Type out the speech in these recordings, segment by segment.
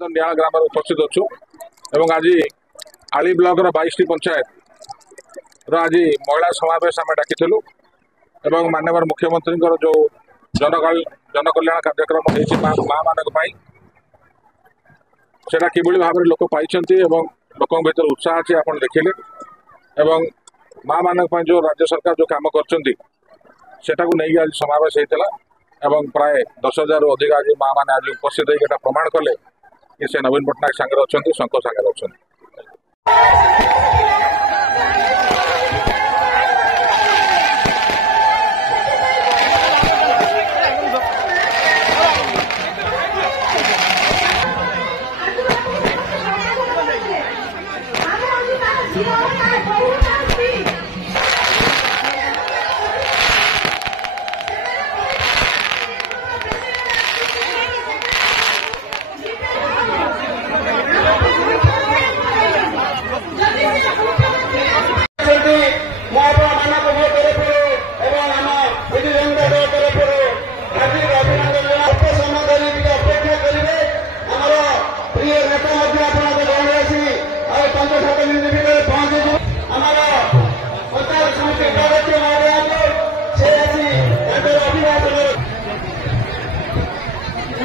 Niall ग्राम उपस्थित अच्छु एवं आज आली ब्लॉक 22 पंचायत आज महिला समावेश आम डाकिलु एवं माननीय मुख्यमंत्री जो जनकल्याण कार्यक्रम माँ मान सेटा कि भाव में लोक पाई लोक भर उत्साह अच्छी आप देखिले एवं माँ मान जो राज्य सरकार जो कम कर आज समावेश होता एवं प्राय 10,000 रु अधिक आज माँ मैंने आज उपस्थित होकर प्रमाण कले कि से नवीन पट्टनायक सांगे अच्छा शंकर सांगे अच्छा।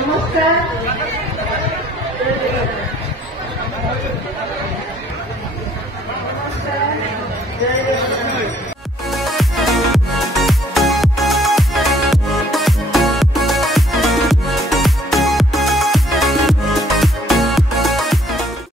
नमस्कार।